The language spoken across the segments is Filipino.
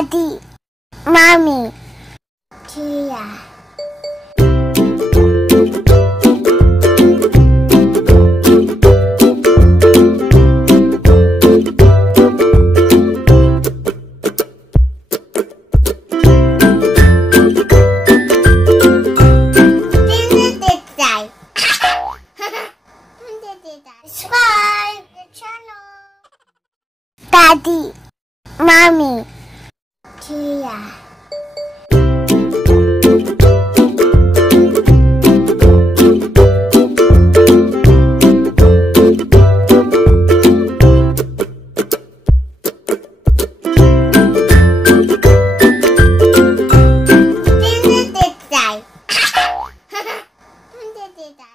Daddy, Mommy, Tia. Subscribe the channel. Daddy, Mommy, Tia.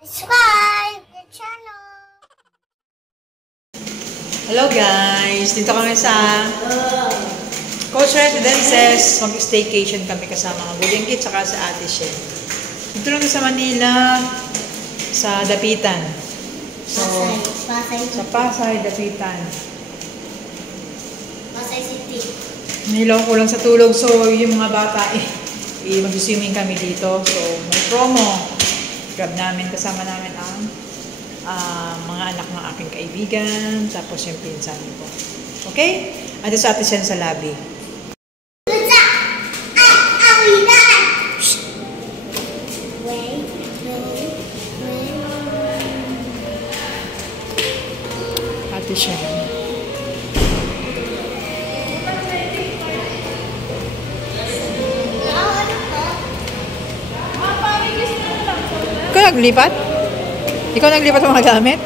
Subscribe the channel. Hello guys! Dito kami sa Coach Residences. Mag-staycation kami kasama mga Bulingkit saka sa Ate Shen. Dito lang sa Manila, sa Dapitan. So, sa Pasay, Dapitan. Pasay City. Nilaw ko lang sa tulog. So, yung mga bata, mag-swimming kami dito. So, may promo. Grab namin, kasama namin ang mga anak ng aking kaibigan, tapos yung pinsan ko. Okay? Ando sa Ate Shen sa lobby. Ate Shen. Ikaw naglipat? Ikaw naglipat ng mga gamit?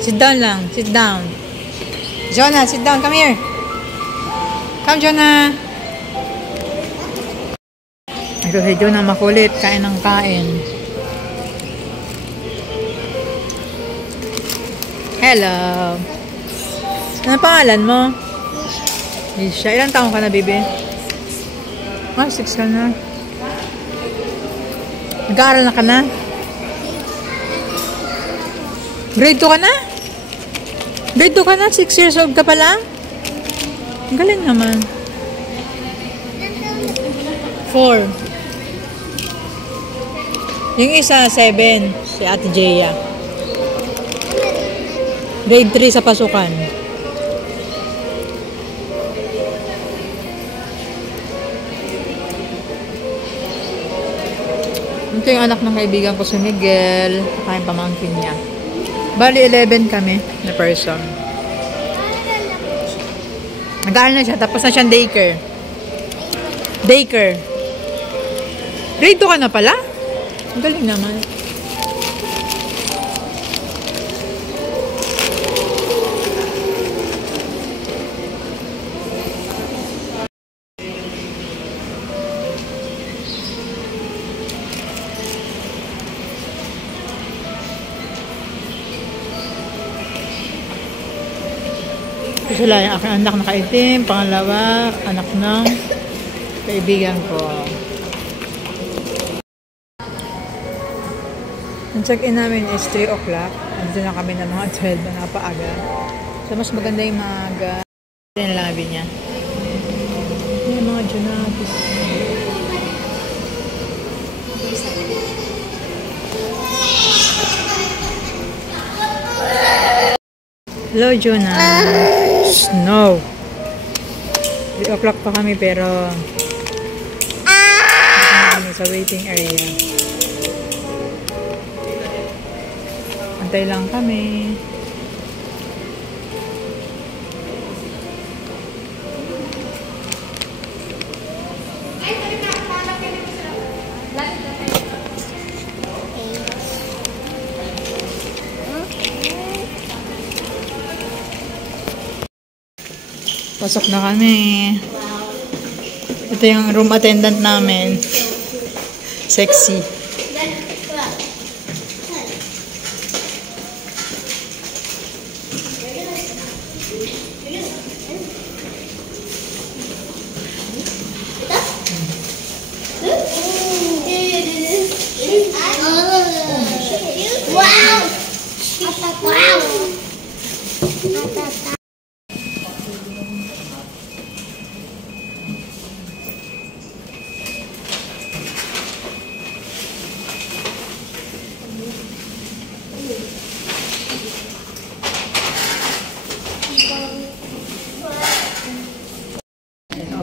Sit down lang. Sit down. Jonah, sit down. Come here. Come, Jonah. Ito si Jonah makulit. Kain ng kain. Hello. Ano pangalan mo? Isha. Ilang taong ka na, baby? 6 ka na. Nag-aaral na ka na? Grade 2 ka na? Grade 2 ka na? 6 years old ka pa lang? Ang galing naman. 4. Yung isa, 7. Si Ate Jeya. Grade 3 sa pasukan. Ito yung anak ng kaibigan ko si Miguel. Saka yung pamangkin niya. Bali, 11 kami na person. Nag-aaral na siya. Tapos na siyang daycare. Daycare. Grade 2 ka na pala? Ang galing naman. Sila yung aking anak na kaitim, pangalawa, anak ng kaibigan ko. Ang check-in namin is 3 o'clock. Andito na kami ng mga 12 na napaaga. So, mas maganda yung maaga. Ito yung labi niya. Yung mga Jonatis. Hello, Jonah. Snow. 3 o'clock pa kami pero kami sa waiting area. Antay lang kami. Pasok na kami. Ito yung room attendant namin. Sexy. Wow! Wow!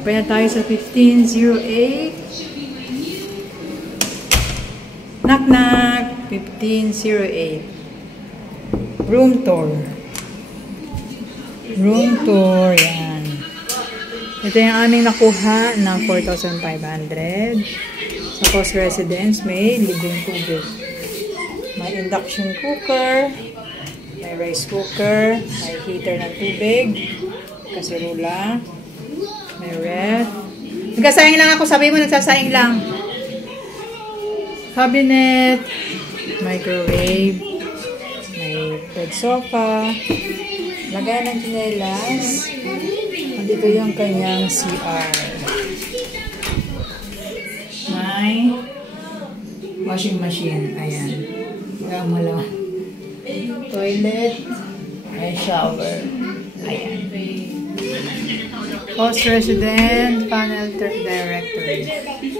Kapay na tayo sa 1508. Knock knock. 1508. Room tour. Room tour. Yan. Ito yung aming nakuha na 4,500. Sa Coast Residence, may libreng tubig. May induction cooker. May rice cooker. May heater ng tubig. Kasirula. May ref. Nagsasaing lang ako. Sabi mo, nagsasaing lang. Cabinet. Microwave. May bed sofa. Lagay ng chinelas. Dito yung kanyang CR. May washing machine. Ayan. Wala. Toilet. May shower. Ayan. Host resident. Panel directory.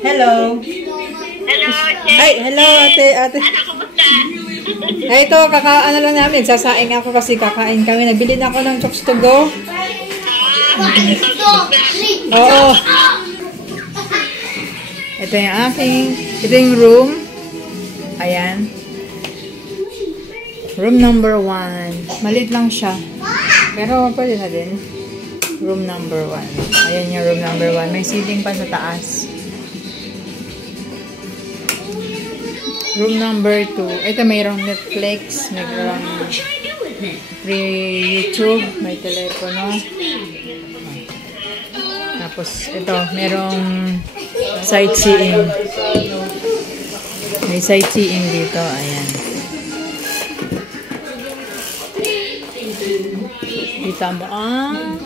Hello. Hello, Jen. Ay, hello ate. Ano, kumusta? Ay, ito, ano lang namin. Sasaing ako kasi kakain kami. Nagbili na ako ng chokes to go. Oo. Ito yung aking. Ito yung room. Ayan. Room number 1. Maliit lang siya. Pero pwede na din. Room number 1. Ayan yung room number 1. May ceiling pa sa taas. Room number 2. Ito mayroong Netflix. Mayroong free YouTube. May telepono. Tapos ito, merong sightseeing. May sightseeing dito. Ayan. Kita mo ang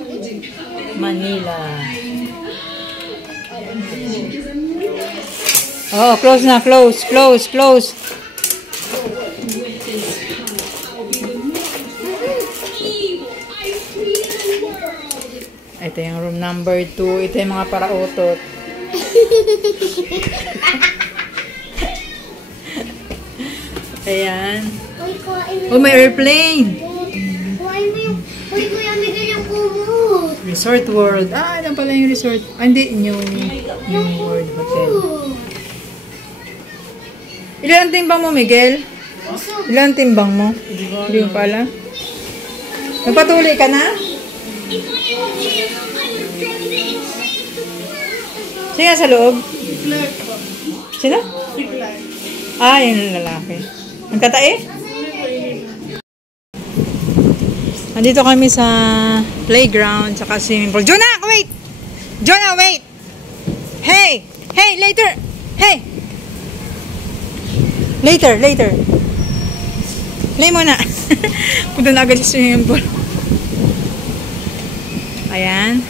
Manila. Oh, close na. Close. Ito yung room number 2. Ito yung mga parautot. Ayan. Oh, may airplane. Uy, kuya, bigyan yung kumot. Resort World. Ah, ano pala yung resort? Ah, hindi. New World Hotel. Ilan ang timbang mo, Miguel? Ilan ang timbang mo? Hindi mo pala. Nagpatuloy ka na? Sino sa loob? Sino? Ah, yung lalaki. Nagtatae? Nandito kami sa playground, saka swimming pool. Jonah, wait! Jonah, wait! Hey! Hey, later! Hey! Later. Play mo na. Punta na agad sa swimming pool. Ayan.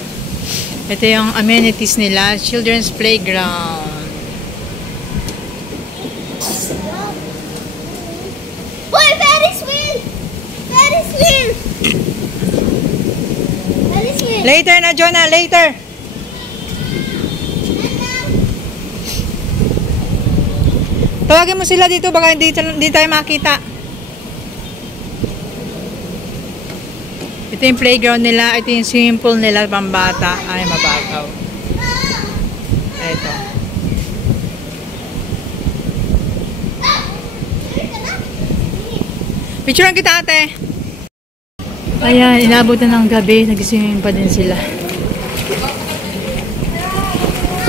Ito yung amenities nila. Children's playground. Uy, Ferris wheel! Later na, Jonah. Later. Tawagin mo sila dito. Baka hindi tayo makita. Ito yung playground nila. Ito yung swimming pool nila. Pambata. Ay, mabagaw. Ito. Picturean kita, ate. Ayan, inabot na ng gabi. Nag-swimming pa din sila.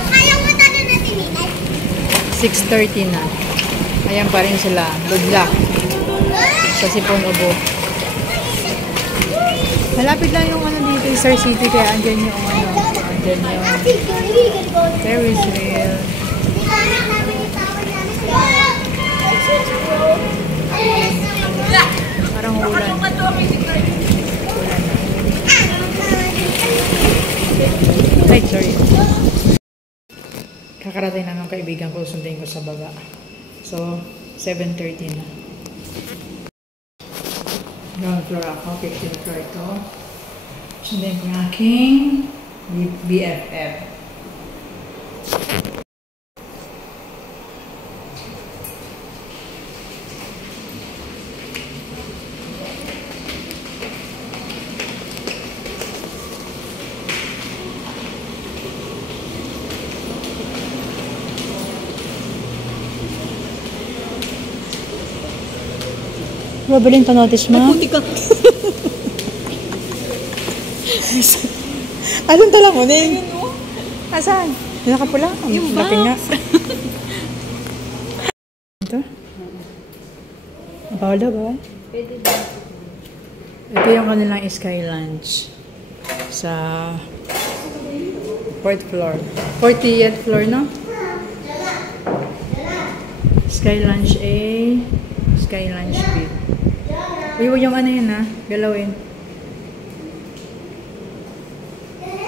Kaya mo talo na tininay? 6:30 na. Ayan pa rin sila. Good luck. Sa Sipon Ubo. Malapit lang yung ano dito, Star City. Kaya andyan yung andyan yung Ferris wheel. Parang ulan. Ay, sorry. Kakarating lang ng kaibigan ko. Sundin ko sa baba. So, 7:30 na. Ground floor ako. 15th floor ito. Sundin ko ng aking BFF. Babalik pa notice mo? Puti ka. Asan tala mo, Ning? Asan? Yung nakapula? Yung laki nga. box. Ito? Bawal daw, bawal? Pwede ba? Ito yung kanilang Sky Lounge sa 4th floor. 40th floor, no? Sky Lounge A, Sky Lounge B. Uy, huwag yung ano yun, ha? Galawin.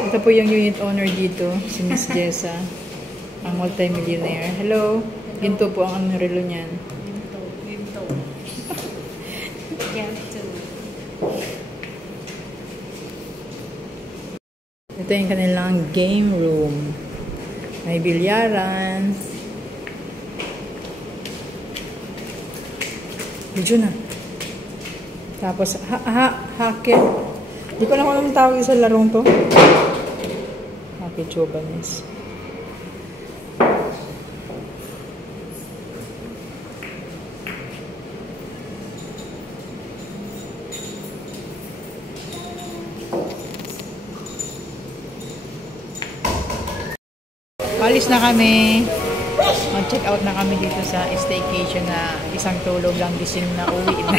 Ito po yung unit owner dito, si Miss Jessa, ang multi-millionaire. Hello! Ginto po ang relo niyan. Ginto. Ginto. Ito yung kanilang game room. May bilyaran. Video na. Tapos, hake. Hindi ko na kung anong tawag sa larong to. Hake Jobanes. Alis na kami. Mag-check out na kami dito sa staycation na isang tulog lang gising na uwi na.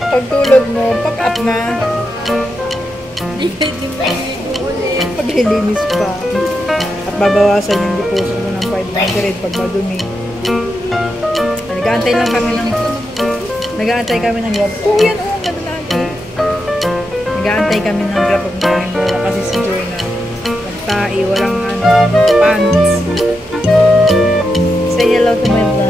Pag tulog mo, pack up na. Hindi kayo din maliligo ulit. Paglilinis pa. At babawasan yung deposit mo ng 500 pag madumi. Nag-aantay lang kami ng... Nag-aantay kami ng grab. Oh, yan oh, ang ganda natin. Nag-aantay kami ng grab pag namin mula kasi si Joy na nagtai, walang pants. Say hello to my vlog.